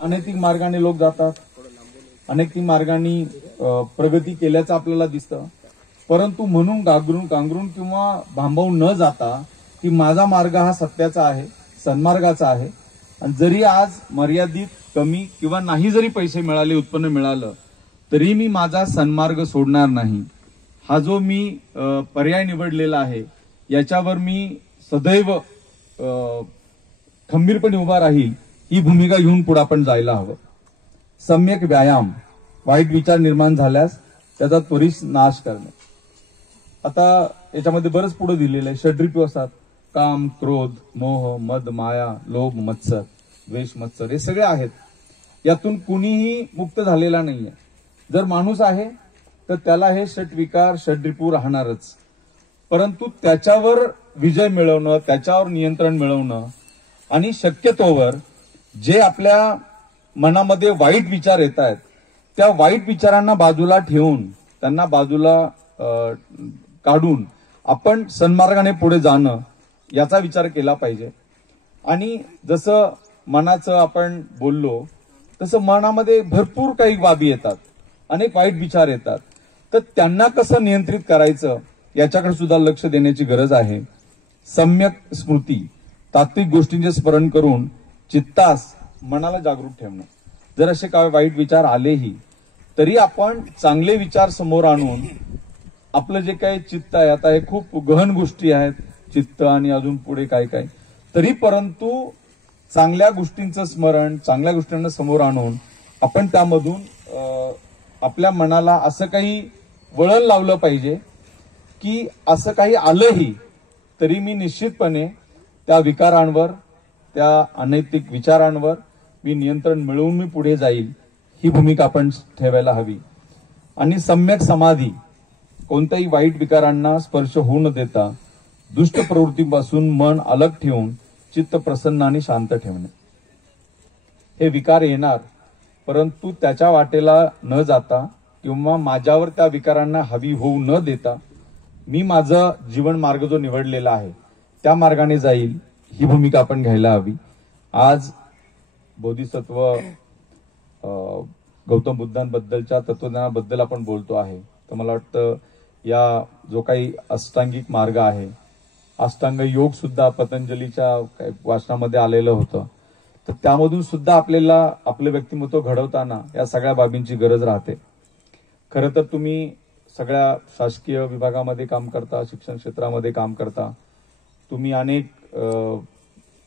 अनैतिक मार्गाने लोक जातात, अनैतिक मार्गाने प्रगती केल्याचं आपल्याला दिसतं. परंतु म्हणून गांगरून किंवा भांबावून न जाता की माझा मार्ग हा सत्याचा आहे, सन्मार्गाचा आहे, आणि जरी आज मर्यादित कमी किंवा नाही जरी पैसे मिळाले, उत्पन्न मिळालं, तरी मी माझा सन्मार्ग सोडणार नाही. हा जो मी पर्याय निवडलेला आहे याच्यावर मी सदैव खंबीरपणे उभा राहील, ही भूमिका घेऊन पुढे आपण जायला हवं. सम्यक व्यायाम, वाईट विचार निर्माण झाल्यास त्याचा त्वरित नाश करणे. आता याच्यामध्ये बरंच पुढे दिलेलं आहे. षड्रिपू असतात, काम, क्रोध, मोह, मद, माया, लोभ, मत्सर, द्वेष, मत्सर, हे सगळे आहेत. यातून कुणीही मुक्त झालेला नाहीये. जर माणूस आहे तर त्याला हे षटविकार, षड्रिपू राहणारच. परंतु त्याच्यावर विजय मिळवणं, त्याच्यावर नियंत्रण मिळवणं, आणि शक्यतोवर जे आपल्या मनामध्ये वाईट विचार येत आहेत त्या वाईट विचारांना बाजूला ठेवून, त्यांना बाजूला काढून आपण सन्मार्गाने पुढे जाणं याचा विचार केला पाहिजे. आणि जसं मनाचं आपण बोललो तसं मनामध्ये भरपूर काही बाबी येतात, अनेक वाईट विचार येतात, तर त्यांना कसं नियंत्रित करायचं याच्याकडे सुद्धा लक्ष देण्याची गरज आहे. सम्यक स्मृती, तात्विक गोष्टींचे स्मरण करून चित्तास, मनाला जागृत ठेवणं. जर असे काय वाईट विचार आलेही तरी आपण चांगले विचार समोर आणून आपलं जे काही चित्त आहे, आता हे खूप गहन गोष्टी आहेत, चित्त आणि अजून पुढे काय काय, तरी परंतु चांगल्या गोष्टींचं स्मरण, चांगल्या गोष्टींना समोर आणून आपण त्यामधून आपल्या मनाला असं काही वळण लावलं पाहिजे की असं काही आलंही तरी मी निश्चितपणे त्या विकारांवर, त्या अनैतिक विचारांवर मी नियंत्रण मिळवून मी पुढे जाईल, ही भूमिका आपण ठेवायला हवी. आणि सम्यक समाधी, कोणत्याही वाईट विकारांना स्पर्श होऊ न देता दुष्ट प्रवृत्तीपासून मन अलग ठेवून चित्त प्रसन्न आणि शांत ठेवणे. हे विकार येणार, परंतु त्याच्या वाटेला न जाता किंवा माझ्यावर त्या विकारांना हवी होऊ न देता मी माझं जीवन मार्ग जो निवडलेला आहे त्या मार्गाने जाईल, ही भूमिका आपण घ्यायला हवी. आज बोधिसत्व गौतम बुद्धांबद्दलच्या तत्वज्ञानाबद्दल आपण बोलतो आहे, तर मला वाटतं या जो काही अष्टांगिक मार्ग आहे, अष्टांग योग सुद्धा पतंजलीच्या वाचनामध्ये आलेलं होतं, तर त्यामधून सुद्धा आपल्याला आपलं व्यक्तिमत्व घडवताना या सगळ्या बाबींची गरज राहते. खरं तर तुम्ही सगळ्या शासकीय विभागामध्ये काम करता, शिक्षण क्षेत्रामध्ये काम करता, तुम्ही अनेक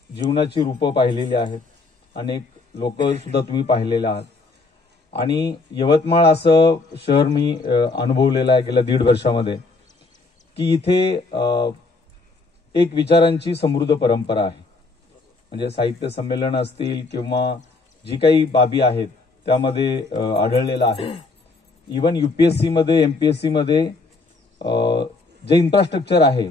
जीवनाची रूपं पाहिलेली आहेत, अनेक लोक सुद्धा तुम्ही पाहिलेले आहात. आणि यवतमाळ असं शहर मी अनुभवलेलं आहे गेल्या 1.5 वर्षामध्ये की इथे एक विचारांची समृद्ध परंपरा आहे. म्हणजे साहित्य संमेलन असतील किंवा जी काही बाबी आहेत त्यामध्ये आढळलेलं आहे. इव्हन युपीएससी मध्ये, एमपीएससी मध्ये जे इन्फ्रास्ट्रक्चर आहे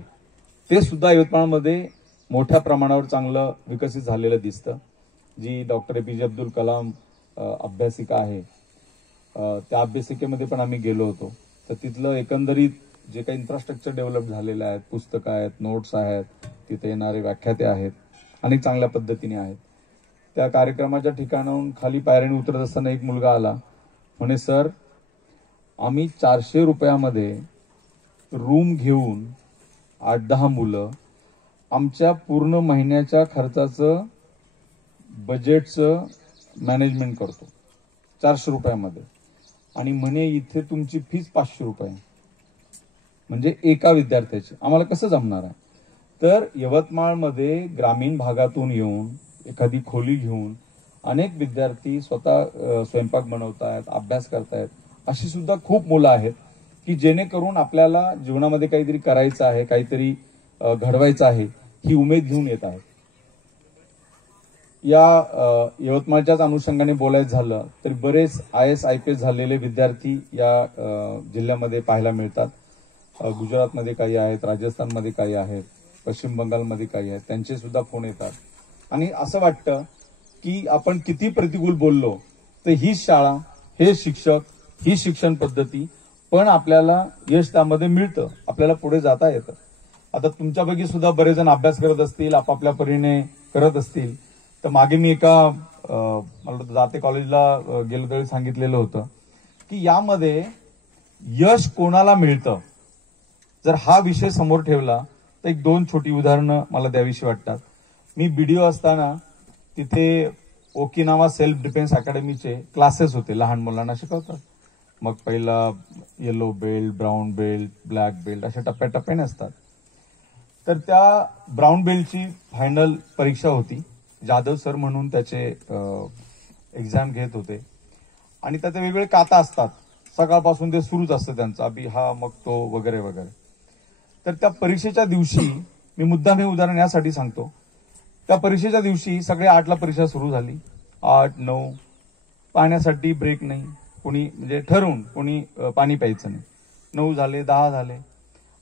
ते सुद्धा यवतमाळमध्ये मोठ्या प्रमाणावर चांगलं विकसित झालेलं दिसतं. जी डॉक्टर एपीजे अब्दुल कलाम अभ्यासिका आहे, त्या अभ्यासिकेमध्ये पण आम्ही गेलो होतो, तर तिथलं एकंदरीत जे काही इन्फ्रास्ट्रक्चर डेव्हलप झालेलं आहे, पुस्तकं आहेत, नोट्स आहेत, तिथे येणारे व्याख्याते आहेत, अनेक चांगल्या पद्धतीने आहेत. त्या कार्यक्रमाच्या ठिकाणाहून खाली पायऱ्याने उतरत असताना एक मुलगा आला, म्हणे सर आम्ही 400 रुपयामध्ये रूम घेऊन 8-10 मुलं आमच्या पूर्ण महिन्याच्या खर्चाचं, बजेटचं मॅनेजमेंट करतो 400 रुपयामध्ये, आणि म्हणे इथे तुमची फीस 500 रुपये, म्हणजे एका विद्यार्थ्याची. आम्हाला कसं जमणार आहे? तर यवतमाळमध्ये ग्रामीण भागातून येऊन एखादी खोली घेऊन अनेक विद्यार्थी स्वतः स्वयंपाक बनवतायत, अभ्यास करतायत. अशी सुद्धा खूप मुलं आहेत की जेणेकरून आपल्याला जीवनामध्ये काहीतरी करायचं आहे, काहीतरी घडवायचं आहे, ही उमेद घेऊन येत आहेत. या यवतमाळच्याच अनुषंगाने बोलायचं झालं तर बरेच IAS IPS झालेले विद्यार्थी या जिल्ह्यामध्ये पाहायला मिळतात. गुजरातमध्ये काही आहेत, राजस्थानमध्ये काही आहेत, पश्चिम बंगालमध्ये काही आहेत, त्यांचे सुद्धा फोन येतात. आणि असं वाटतं की आपण किती प्रतिकूल बोललो तर ही शाळा, हे शिक्षक, ही शिक्षण पद्धती, पण आपल्याला यश त्यामध्ये मिळतं, आपल्याला पुढे जाता येतं. आता तुमच्यापैकी सुद्धा बरेच जण अभ्यास करत असतील, आपापल्या परीने करत असतील, तर मागे मी एका मला वाटतं जाते कॉलेजला गेलो तरी सांगितलेलं होतं की यामध्ये यश कोणाला मिळतं, जर हा विषय समोर ठेवला तर एक दोन छोटी उदाहरणं मला द्यावीशी वाटतात. मी बीडीओ असताना तिथे ओकिनावा सेल्फ डिफेन्स अकॅडमीचे क्लासेस होते, लहान मुलांना शिकवतात. मग पहिला yellow belt, brown belt, black belt अशा टप्प्याटप्प्याने असतात. तर त्या ब्राऊन बेल्टची फायनल परीक्षा होती. जाधव सर म्हणून त्याचे एक्झाम घेत होते आणि त्याचे वेगवेगळे काता असतात. सकाळपासून ते सुरूच असतं त्यांचं, अभि हा मग तो वगैरे वगैरे. तर त्या परीक्षेच्या दिवशी मी मुद्दाम हे उदाहरण यासाठी सांगतो, त्या परीक्षेच्या दिवशी सगळे 8ला परीक्षा सुरू झाली. 8, 9 पाण्यासाठी ब्रेक नाही, कोणी म्हणजे ठरवून कोणी पाणी प्यायचं नाही. 9 झाले, 10 झाले.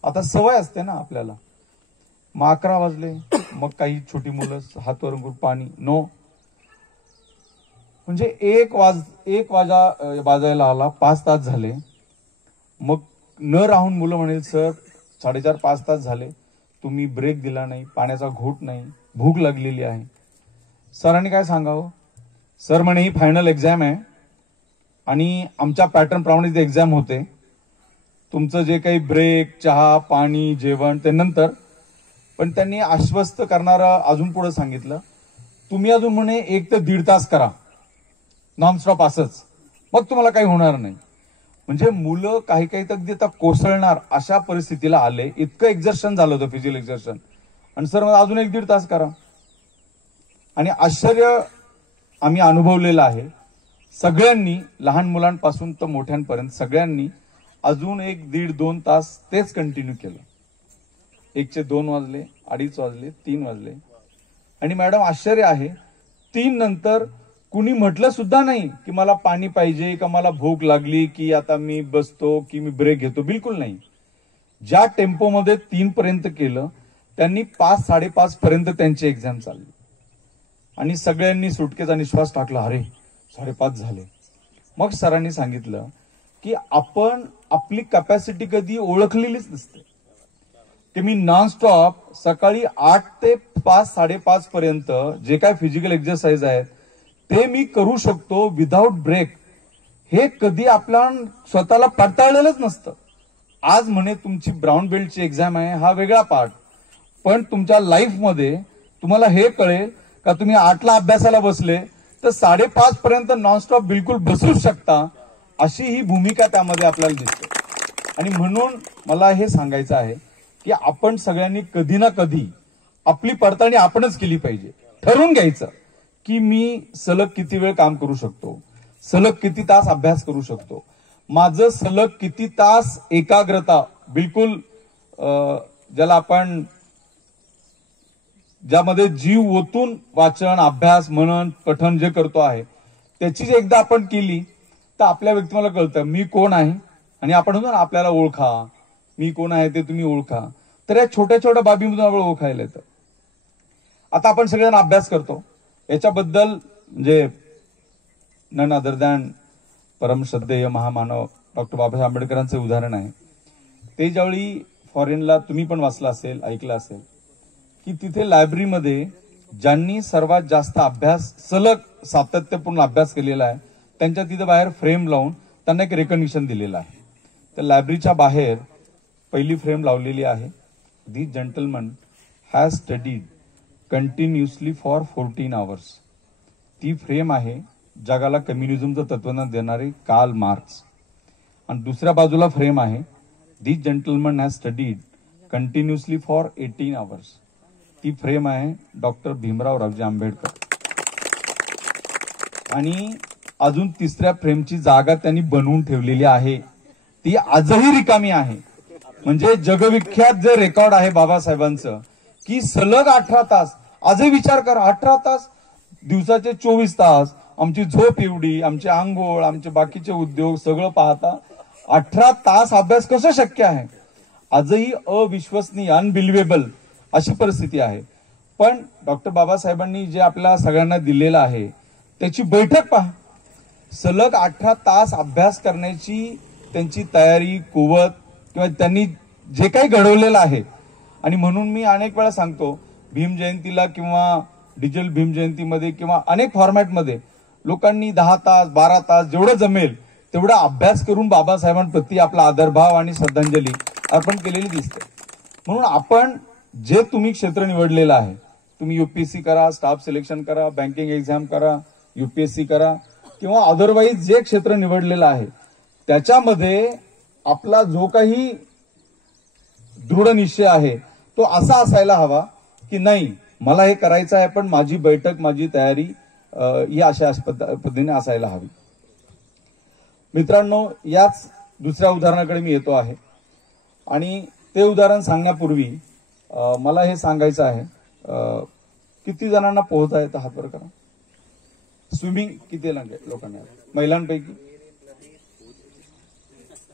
आता सवय असते ना आपल्याला. मग 11 वाजले, मग काही छोटी मुलं हात वर करून पाणी नो, म्हणजे 1 वाजायला आला, 5 तास झाले. मग न राहून मुलं म्हणेल सर 4:30 5 तास झाले, तुम्ही ब्रेक दिला नाही, पाण्याचा घोट नाही, भूक लागलेली आहे. सरांनी काय सांगावं? सर म्हणे ही फायनल एक्झाम आहे आणि आमच्या पॅटर्न प्रमाणे ते एक्झाम होते. तुमचं जे काही ब्रेक, चहा, पाणी, जेवण ते नंतर. पण त्यांनी आश्वस्त करणारं अजून पुढे सांगितलं, तुम्ही अजून म्हणे 1 ते 1.5 तास करा नॉनस्टॉप असंच, मग तुम्हाला काही होणार नाही. म्हणजे मुलं काही काही तर अगदी आता कोसळणार अशा परिस्थितीला आले. इतकं एक्झर्शन झालं होतं, फिजिकल एक्झर्शन. आणि सर मला अजून 1-1.5 तास करा. आणि आश्चर्य आम्ही अनुभवलेलं आहे. सगळ्यांनी, लहान मुलांपासून तर मोठ्यांपर्यंत सगळ्यांनी अजून 1, 1.5, 2 तास तेच कंटिन्यू केलं. 1चे 2 वाजले, 2:30 वाजले, 3 वाजले. आणि मॅडम आश्चर्य आहे, 3 नंतर कुणी म्हटलं सुद्धा नाही की मला पाणी पाहिजे, का मला भूक लागली, की आता मी बसतो, की मी ब्रेक घेतो. बिलकुल नाही. ज्या टेम्पोमध्ये 3 पर्यंत केलं त्यांनी 5, 5:30 पर्यंत त्यांची एक्झाम चालली. आणि सगळ्यांनी सुटकेचा निश्वास टाकला, अरे 5:30 झाले. मग सरांनी सांगितलं की आपण आपली कॅपॅसिटी कधी ओळखलेलीच नसते. की मी नॉनस्टॉप सकाळी 8 ते 5, 5:30 पर्यंत जे काय फिजिकल एक्सरसाइज आहेत ते मी करू शकतो विदाऊट ब्रेक, हे कधी आपल्या स्वतःला पडताळलेलंच नसतं. आज म्हणे तुमची ब्राऊन बेल्टची एक्झाम आहे, हा वेगळा पार्ट. पण तुमच्या लाईफमध्ये तुम्हाला हे कळेल का तुम्ही 8ला अभ्यासाला बसले तर 5:30 पर्यंत नॉनस्टॉप बिलकुल बसूच शकता, अशी ही भूमिका त्यामध्ये आपल्याला दिसते. आणि म्हणून मला हे सांगायचं आहे की आपण सगळ्यांनी कधी ना कधी आपली पडताळणी आपणच केली पाहिजे. ठरवून घ्यायचं की मी सलग किती वेळ काम करू शकतो, सलग किती तास अभ्यास करू शकतो, माझं सलग किती तास एकाग्रता, बिलकुल ज्याला आपण ज्यामध्ये जीव ओतून वाचन, अभ्यास, मनन, पठण जे करतो आहे त्याची जे एकदा आपण केली तर आपल्या व्यक्तिमत्वाला कळतं मी कोण आहे. आणि आपण म्हणतो ना आपल्याला ओळखा, मी कोण आहे ते तुम्ही ओळखा. तर या छोट्या छोट्या बाबीमधून आपण ओळखायला येतं. आता आपण सगळ्यांना अभ्यास करतो, याच्याबद्दल म्हणजे नन अदर दॅन परमश्रद्धेय महामानव डॉक्टर बाबासाहेब आंबेडकरांचं उदाहरण आहे. ते ज्यावेळी फॉरेनला, तुम्ही पण वाचलं असेल, ऐकलं असेल की तिथे लायब्ररीमध्ये ज्यांनी सर्वात जास्त अभ्यास, सलग सातत्यपूर्ण अभ्यास केलेला आहे त्यांच्या तिथे बाहेर फ्रेम लावून त्यांना एक रेकग्निशन दिलेलं आहे. तर लायब्ररीच्या बाहेर पहिली फ्रेम लावलेली आहे, this gentleman has studied continuously for 14 hours. ती फ्रेम आहे जगाला कम्युनिझमचं तत्वज्ञान देणारे कार्ल मार्क्स. आणि दुसऱ्या बाजूला फ्रेम आहे, this gentleman has studied continuously for 18 hours. ती फ्रेम आहे डॉक्टर भीमराव रावजी आंबेडकर. आणि अजून तिसऱ्या फ्रेमची जागा त्यांनी बनवून ठेवलेली आहे, ती आजही रिकामी आहे. म्हणजे जगविख्यात जे रेकॉर्ड आहे बाबासाहेबांचं की सलग 18 तास, आजही विचार करा 18 तास, दिवसाचे 24 तास, आमची झोप एवढी, आमचे आंघोळ, आमचे बाकीचे उद्योग सगळं पाहता 18 तास अभ्यास कसं शक्य आहे? आजही अविश्वसनीय, अनबिलिव्हेबल अशी परिस्थिती आहे. पण डॉक्टर बाबासाहेबांनी जे आपल्या सगळ्यांना दिलेलं आहे त्याची बैठक पहा. सलग 18 तास अभ्यास करण्याची त्यांची तयारी, कुवत किंवा त्यांनी जे काही घडवलेलं आहे. आणि म्हणून मी अनेक वेळा सांगतो, भीम जयंतीला किंवा डिजिटल भीम जयंतीमध्ये किंवा अनेक फॉर्मॅटमध्ये लोकांनी 10 तास 12 तास जेवढं जमेल तेवढा अभ्यास करून बाबासाहेबांप्रती आपला आदरभाव आणि श्रद्धांजली अर्पण केलेली दिसते. म्हणून आपण जे तुम्ही क्षेत्र निवडलेलं आहे, तुम्ही युपीएससी करा, स्टाफ सिलेक्शन करा, बँकिंग एक्झाम करा, युपीएससी करा किंवा अदरवाईज जे क्षेत्र निवडलेलं आहे त्याच्यामध्ये आपला जो काही दृढ निश्चय आहे तो असा असायला हवा की नाही मला हे करायचं आहे, पण माझी बैठक माझी तयारी ही अशा पद्धतीने असायला हवी. मित्रांनो, याच दुसऱ्या उदाहरणाकडे मी येतो आहे आणि ते उदाहरण सांगण्यापूर्वी मला हे सांगायचं आहे, किती जणांना पोहता येतं हात वर करा. स्विमिंग किती लोकांना, महिलांपैकी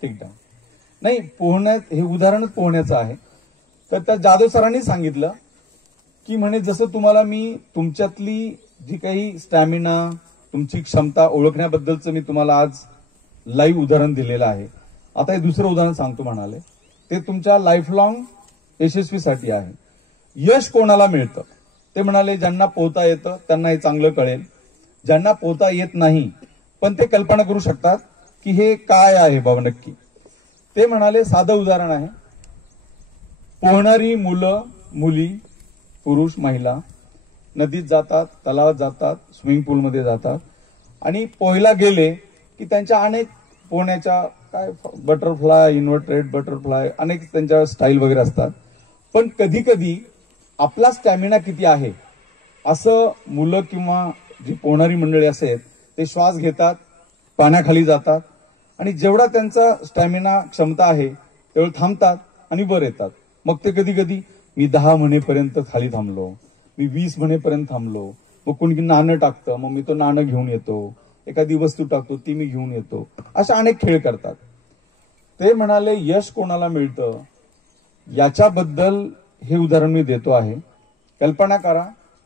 ठीक आहे. नाही, पोहण्यात हे उदाहरणच पोहण्याचं आहे. तर त्या जाधव सरांनी सांगितलं की म्हणे जसं तुम्हाला मी तुमच्यातली जी काही स्टॅमिना तुमची क्षमता ओळखण्याबद्दलचं मी तुम्हाला आज लाईव्ह उदाहरण दिलेलं आहे. आता हे दुसरं उदाहरण सांगतो म्हणाले, ते तुमच्या लाईफ लॉंग यशस्वीसाठी आहे. यश कोणाला मिळतं ते म्हणाले, ज्यांना पोहता येतं त्यांना हे चांगलं कळेल. ज्यांना पोहता येत नाही पण ते कल्पना करू शकतात की हे काय आहे बाबा नक्की. ते म्हणाले, साधं उदाहरण आहे, पोहणारी मुलं मुली पुरुष महिला नदीत जातात, तलावात जातात, स्विमिंग पूलमध्ये जातात आणि पोहायला गेले की त्यांच्या अनेक पोहण्याच्या काय बटरफ्लाय, इन्व्हर्टेड बटरफ्लाय, अनेक त्यांच्या स्टाईल वगैरे असतात. पण कधी कधी आपला स्टॅमिना किती आहे असं मुलं किंवा जी पोहणारी मंडळी असेल ते श्वास घेतात, पाण्याखाली जातात आणि जेवढा त्यांचा स्टॅमिना क्षमता आहे तेवढं थांबतात आणि वर येतात. मग ते कधी कधी मी 10 म्हणेपर्यंत खाली थांबलो, मी 20 म्हणेपर्यंत थांबलो, मग कोणी नाणं टाकतं मग मी तो नाणं घेऊन येतो, एखादी वस्तू टाकतो ती मी घेऊन येतो, अशा अनेक खेळ करतात. ते म्हणाले, यश कोणाला मिळतं याच्याबद्दल हे उदाहरण मी देतो आहे. कल्पना करा,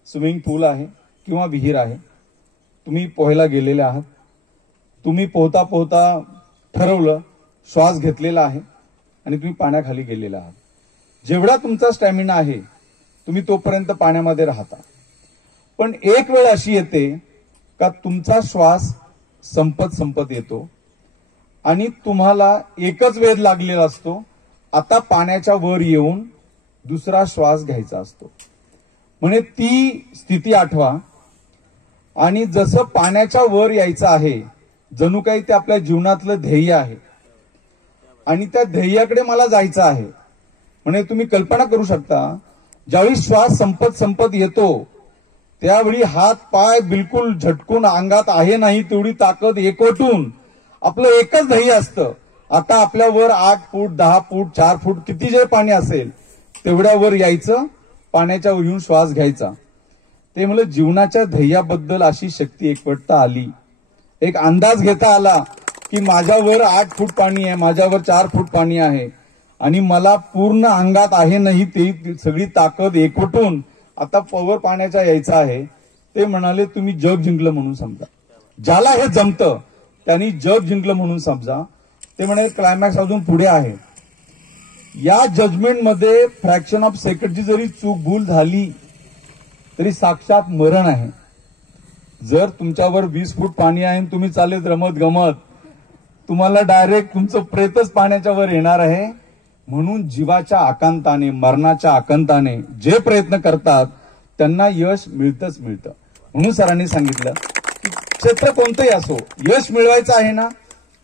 स्विमिंग पूल आहे किंवा विहीर आहे, तुम्ही पोहायला गेलेले आहात, तुम्ही पोहता पोहता ठरवलं, श्वास घेतलेला आहे आणि तुम्ही पाण्याखाली गेलेले आहात. जेवढा तुमचा स्टॅमिना आहे तुम्ही तोपर्यंत पाण्यामध्ये राहता. पण एक वेळ अशी येते का तुमचा श्वास संपत येतो आणि तुम्हाला एकच वेध लागलेला असतो, आता पाण्याच्या वर येऊन दुसरा श्वास घ्यायचा असतो. म्हणजे ती स्थिती आठवा आणि जसं पाण्याच्या वर यायचं आहे जणू काही ते आपल्या जीवनातलं ध्येय आहे आणि त्या ध्येयाकडे मला जायचं आहे. म्हणजे तुम्ही कल्पना करू शकता, ज्यावेळी श्वास संपत येतो त्यावेळी हात पाय बिलकुल झटकून अंगात आहे नाही तेवढी ताकद एकवटून आपलं एकच ध्येय असतं, आता आपल्यावर 8 फूट 10 फूट 4 फूट किती जे पाणी असेल तेवढ्यावर यायचं, पाण्याच्या वर येऊन श्वास घ्यायचा. ते म्हणलं जीवनाच्या ध्येयाबद्दल अशी शक्ती एकवटता आली, एक अंदाज घेता आला की माझ्यावर 8 फूट पाणी आहे, माझ्यावर 4 फूट पाणी आहे आणि मला पूर्ण अंगात आहे नाही ते सगळी ताकद एकवटून आता पवर पाण्याच्या यायचं आहे. ते म्हणाले, तुम्ही जग जिंकलं म्हणून समजा. ज्याला हे जमतं त्यांनी जग जिंकलं म्हणून समजा. ते म्हणाले, क्लायमॅक्स अजून पुढे आहे. या जजमेंटमध्ये फ्रॅक्शन ऑफ सेकंडची जरी चूक भूल झाली तरी साक्षात मरण आहे. जर तुमच्यावर 20 फूट पाणी आहे आणि तुम्ही चालत रमत गमत, तुम्हाला डायरेक्ट तुमचं प्रेतच पाण्याच्या वर येणार आहे. म्हणून जीवाच्या आकांताने, मरणाच्या आकांताने जे प्रयत्न करतात त्यांना यश मिळतंच मिळतं. म्हणून सरांनी सांगितलं की क्षेत्र कोणतंही असो, यश मिळवायचं आहे ना,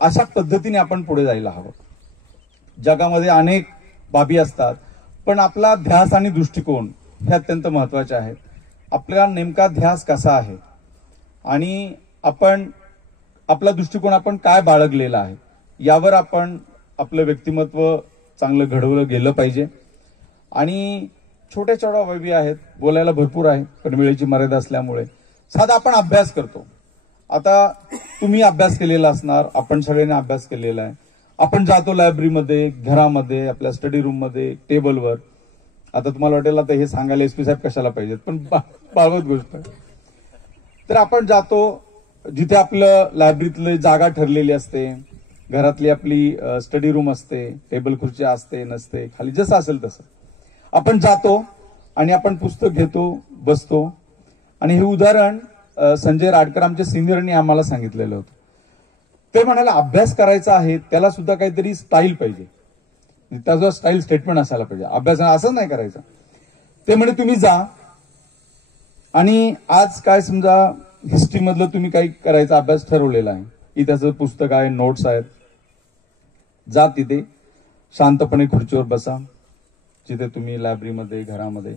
अशा पद्धतीने आपण पुढे जायला हवं. जगामध्ये अनेक बाबी असतात पण आपला ध्यास आणि दृष्टिकोन हे अत्यंत महत्वाचे आहेत. आपला नेमका ध्यास कसा आहे आणि आपण आपला दृष्टिकोन आपण काय बाळगलेला आहे यावर आपण आपलं व्यक्तिमत्व चांगलं घडवलं गेलं पाहिजे. आणि छोट्या छोट्या बाबी आहेत, बोलायला भरपूर आहे पण वेळेची मर्यादा असल्यामुळे साधा आपण अभ्यास करतो. आता तुम्ही अभ्यास केलेला असणार, आपण सगळ्यांनी अभ्यास केलेला आहे. आपण जातो लायब्ररीमध्ये, घरामध्ये, आपल्या स्टडी रूम मध्ये, टेबलवर. आता तुम्हाला वाटेल आता हे सांगायला एसपी साहेब कशाला पाहिजेत, पण बाबत गोष्ट. तर आपण जातो जिथे आपलं लायब्ररीतली जागा ठरलेली असते, घरातली आपली स्टडी रूम असते, टेबल खुर्ची असते नसते, खाली जसं असेल तसं आपण जातो आणि आपण पुस्तक घेतो, बसतो आणि हे उदाहरण संजय राडकर आमच्या सिनियरनी आम्हाला सांगितलेलं होतं. ते म्हणाले अभ्यास करायचा आहे त्याला सुद्धा काहीतरी स्टाईल पाहिजे, त्याचा स्टाईल स्टेटमेंट असायला पाहिजे. अभ्यास असं नाही करायचा. ते म्हणे तुम्ही जा आणि आज काय समजा हिस्ट्री मधलं तुम्ही काही करायचा अभ्यास ठरवलेला आहे, इतिहासाचं पुस्तक आहे, नोट्स आहेत, जा तिथे शांतपणे खुर्चीवर बसा जिथे तुम्ही लायब्ररीमध्ये घरामध्ये,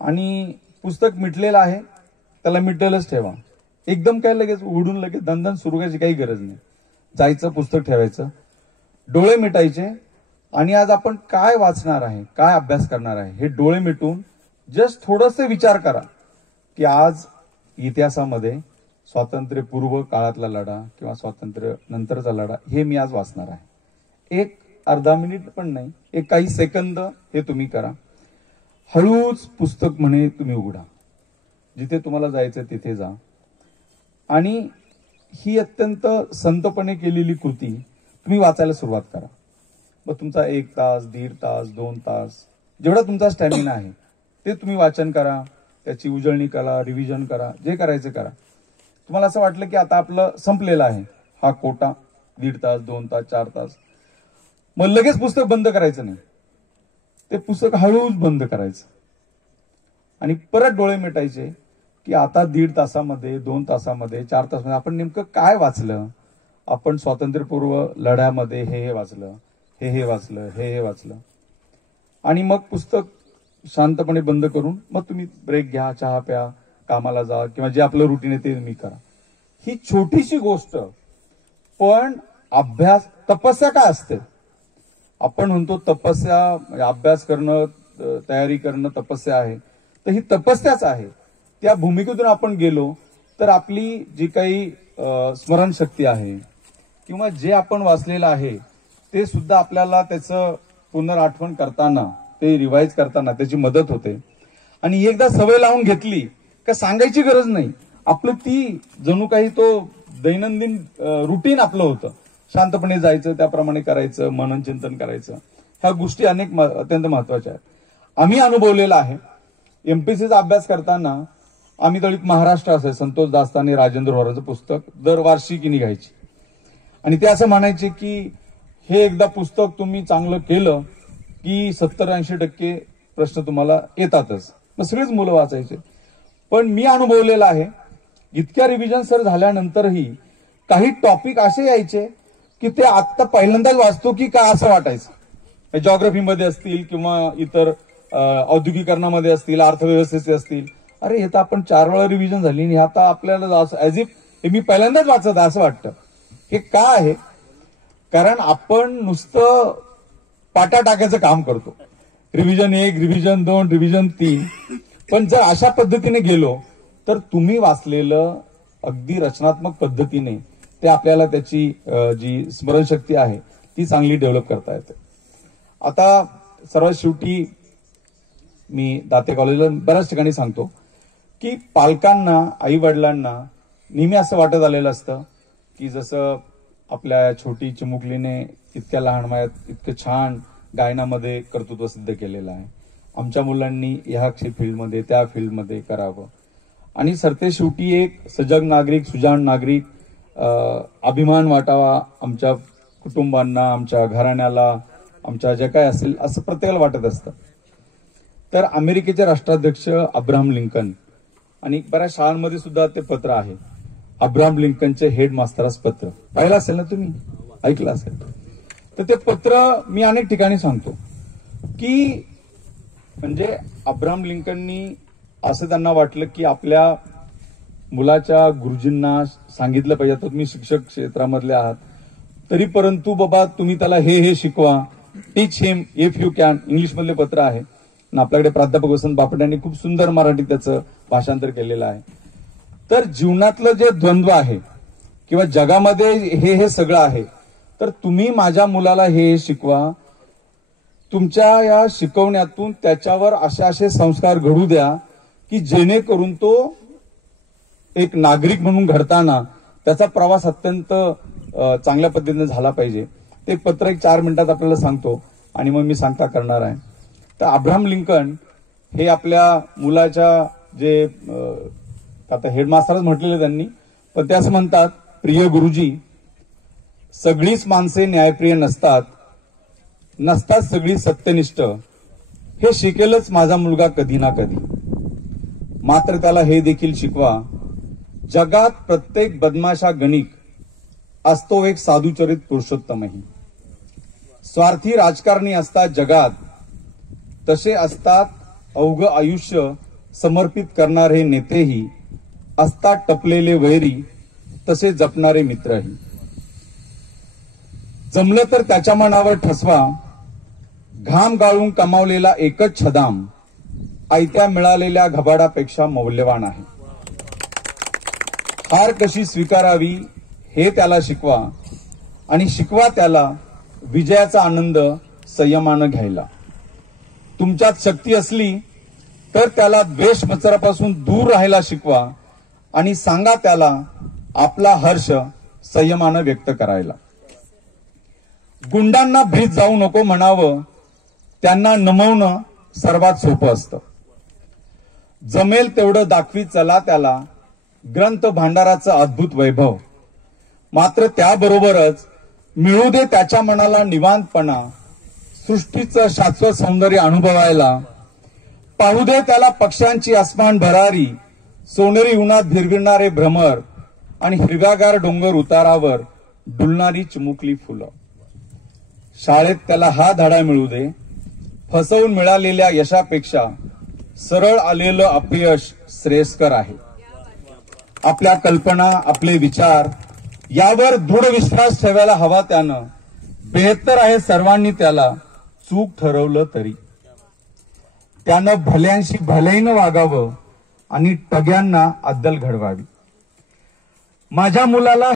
आणि पुस्तक मिटलेलं आहे त्याला मिटलेलंच ठेवा. एकदम काय लगेच उघडून लगेच दणदण सुरू करायची काही गरज नाही. जायचं, पुस्तक ठेवायचं, डोळे मिटायचे आणि आज आपण काय वाचणार आहे, काय अभ्यास करणार आहे हे डोळे मिटून जस्ट थोडंसं विचार करा की आज इतिहासामध्ये स्वातंत्र्यपूर्व काळातला लढा किंवा स्वातंत्र्य नंतरचा लढा हे मी आज वाचणार आहे. एक अर्धा मिनिट पण नाही, एक काही सेकंद हे तुम्ही करा. हळूच पुस्तक म्हणे तुम्ही उघडा, जिथे तुम्हाला जायचं तिथे जा आणि ही अत्यंत संतपणे केलेली कृती तुम्ही वाचायला सुरुवात करा. मग तुमचा 1 तास, 1.5 तास, 2 तास जेवढा तुमचा स्टॅमिना आहे ते तुम्ही वाचन करा, त्याची उजळणी करा, रिव्हिजन करा, जे करायचं करा. तुम्हाला असं वाटलं की आता आपलं संपलेलं आहे हा कोटा, 1.5 तास, 2 तास, 4 तास, मग लगेच पुस्तक बंद करायचं नाही. ते पुस्तक हळूच बंद करायचं आणि परत डोळे मिटायचे की आता 1.5 तासामध्ये, 2 तासामध्ये, 4 तासामध्ये आपण नेमकं काय वाचलं. आपण स्वातंत्र्यपूर्व लढ्यामध्ये हे वाचलं, हे वाचलं, हे वाचलं, आणि मग पुस्तक शांतपणे बंद करून मग तुम्ही ब्रेक घ्या, चहा प्या, कामाला जा किंवा जे आपलं रुटीन आहे ते तुम्ही करा. ही छोटीशी गोष्ट पण अभ्यास, तपस्या काय असते. आपण म्हणतो तपस्या म्हणजे अभ्यास करणं, तयारी करणं तपस्या आहे, तर ही तपस्याच आहे. त्या भूमिकेतून आपण गेलो तर आपली जी काही स्मरणशक्ती आहे किंवा जे आपण वाचलेलं आहे ते सुद्धा आपल्याला त्याचं पुनराठवण करताना, ते रिवाईज करताना त्याची मदत होते. आणि एकदा सवय लावून घेतली का सांगायची गरज नाही, आपलं ती जणू काही तो दैनंदिन रुटीन आपलं होतं. शांतपणे जायचं, त्याप्रमाणे करायचं, मनन चिंतन करायचं. ह्या गोष्टी अत्यंत महत्वाच्या आहेत. आम्ही अनुभवलेला आहे. एमपीसीचा अभ्यास करताना आम्ही दलित महाराष्ट्र असे संतोष दास्ताने राजेंद्र होराचं पुस्तक दरवर्षी निघायची आणि ते असं म्हणायचे की हे एकदा पुस्तक तुम्ही चांगलं केलं की 70-80% प्रश्न तुम्हाला येतातच. मग सगळीच मुलं वाचायचे. पण मी अनुभवलेलं आहे इतक्या रिव्हिजन सर झाल्यानंतरही काही टॉपिक असे यायचे की ते आत्ता पहिल्यांदाच वाचतो की काय असं वाटायचं. जॉग्रफीमध्ये असतील किंवा इतर औद्योगिकरणामध्ये असतील, अर्थव्यवस्थेचे असतील, अरे हे तर आपण 4 वेळा रिव्हिजन झाली आणि आता आपल्याला ऍज इफ हे मी पहिल्यांदाच वाचत असं वाटतं. हे का आहे? कारण आपण नुसतं पाटा टाकायचं काम करतो. Revision 1, revision 2, revision 3. पण जर अशा पद्धतीने गेलो तर तुम्ही वाचलेलं अगदी रचनात्मक पद्धतीने ते आपल्याला त्याची जी स्मरणशक्ती आहे ती चांगली डेव्हलप करता येते. आता सर्वात शेवटी मी दाते कॉलेजला बऱ्याच ठिकाणी सांगतो की पालकांना, आई वडिलांना नेहमी असं वाटत आलेलं असतं की जसं आपल्या छोटी चिमुकलीने इतक्या लहान वयात इतकं छान गायनामध्ये कर्तृत्व सिद्ध केलेलं आहे, आमच्या मुलांनी ह्या फील्डमध्ये त्या फील्डमध्ये करावं. आणि सरते शेवटी एक सजग नागरिक, सुजाण नागरिक, अभिमान वाटावा आमच्या कुटुंबांना, आमच्या घराण्याला, आमच्या जे काय असेल असं प्रत्येकाला वाटत असतं. तर अमेरिकेचे राष्ट्राध्यक्ष अब्राहम लिंकन आणि बऱ्याच शाळांमध्ये सुद्धा ते पत्र आहे, अब्राहम लिंकनचे हेड मास्तरास पत्र. पाहिलं असेल ना तुम्ही, ऐकलं असेल. तर ते पत्र मी अनेक ठिकाणी सांगतो की म्हणजे अब्राहम लिंकननी असं त्यांना वाटलं की आपल्या मुलाच्या गुरुजींना सांगितलं पाहिजे. आता तुम्ही शिक्षक क्षेत्रामधले आहात तरी परंतु बाबा तुम्ही त्याला हे शिकवा, टीच हिम इफ यू कॅन. इंग्लिश मधले पत्र आहे. आपल्याकडे प्राध्यापक वसंत बापट यांनी खूप सुंदर मराठीत त्याचं भाषांतर केलेलं आहे. तर जीवनातलं जे द्वंद्व आहे किंवा जगामध्ये हे सगळं आहे, तर तुम्ही माझ्या मुलाला हे शिकवा. तुमच्या या शिकवण्यातून त्याच्यावर असे संस्कार घडू द्या की जेणेकरून तो एक नागरिक म्हणून घडताना त्याचा प्रवास अत्यंत चांगल्या पद्धतीने झाला पाहिजे. ते पत्र एक 4 मिनिटात आपल्याला सांगतो आणि मग मी सांगता करणार आहे. तर अब्राहम लिंकन हे आपल्या मुलाच्या जे आता हेडमास्टरच म्हटलेले त्यांनी, पण ते असं म्हणतात, प्रिय गुरुजी, सगळीच माणसे न्यायप्रिय नसतात, नसतात सगळी सत्यनिष्ठ, हे शिकेलच माझा मुलगा कधी ना कधी. मात्र त्याला हे देखील शिकवा, जगात प्रत्येक बदमाशा गणिक असतो एक साधुचरित पुरुषोत्तमही. स्वार्थी राजकारणी असतात जगात, तसे असतात अवघ आयुष्य समर्पित करणारे नेतेही, असतात टपलेले वैरी तसे जपणारे मित्रही. जमलं तर त्याच्या मनावर ठसवा, घाम गाळून कमावलेला एकच छदाम आयत्या मिळालेल्या घबाडापेक्षा मौल्यवान आहे. हार कशी स्वीकारावी हे त्याला शिकवा, आणि शिकवा त्याला विजयाचा आनंद संयमानं घ्यायला. तुमच्यात शक्ती असली तर त्याला द्वेष मत्सरापासून दूर राहायला शिकवा, आणि सांगा त्याला आपला हर्ष संयमानं व्यक्त करायला. गुंडांना भीत जाऊ नको म्हणावं, त्यांना नमवणं सर्वात सोपं असतं. जमेल तेवढं दाखवीत चला त्याला ग्रंथ भांडाराचं अद्भुत वैभव. मात्र त्याबरोबरच मिळू दे त्याच्या मनाला निवांतपणा, सृष्टीचं शाश्वत सौंदर्य अनुभवायला. पाहू दे त्याला पक्ष्यांची आसमान भरारी, सोनेरी उन्हात भिरभिरणारे भ्रमर, आणि हिरव्यागार डोंगर उतारावर डुलणारी चिमुकली फुलं. शाळेत त्याला हा धडा मिळू दे, फसवून मिळालेल्या यशापेक्षा सरळ आलेलं अपयश श्रेयस्कर आहे. आपल्या कल्पना, आपले विचार यावर दृढ विश्वास ठेवायला हवा त्यानं. बेहत्तर आहे सर्वांनी त्याला चूक ठरवलं तरी. त्यानं भल्यांशी भल्याईनं वागावं आणि टग्यांना अद्दल घडवावी. माझ्या मुलाला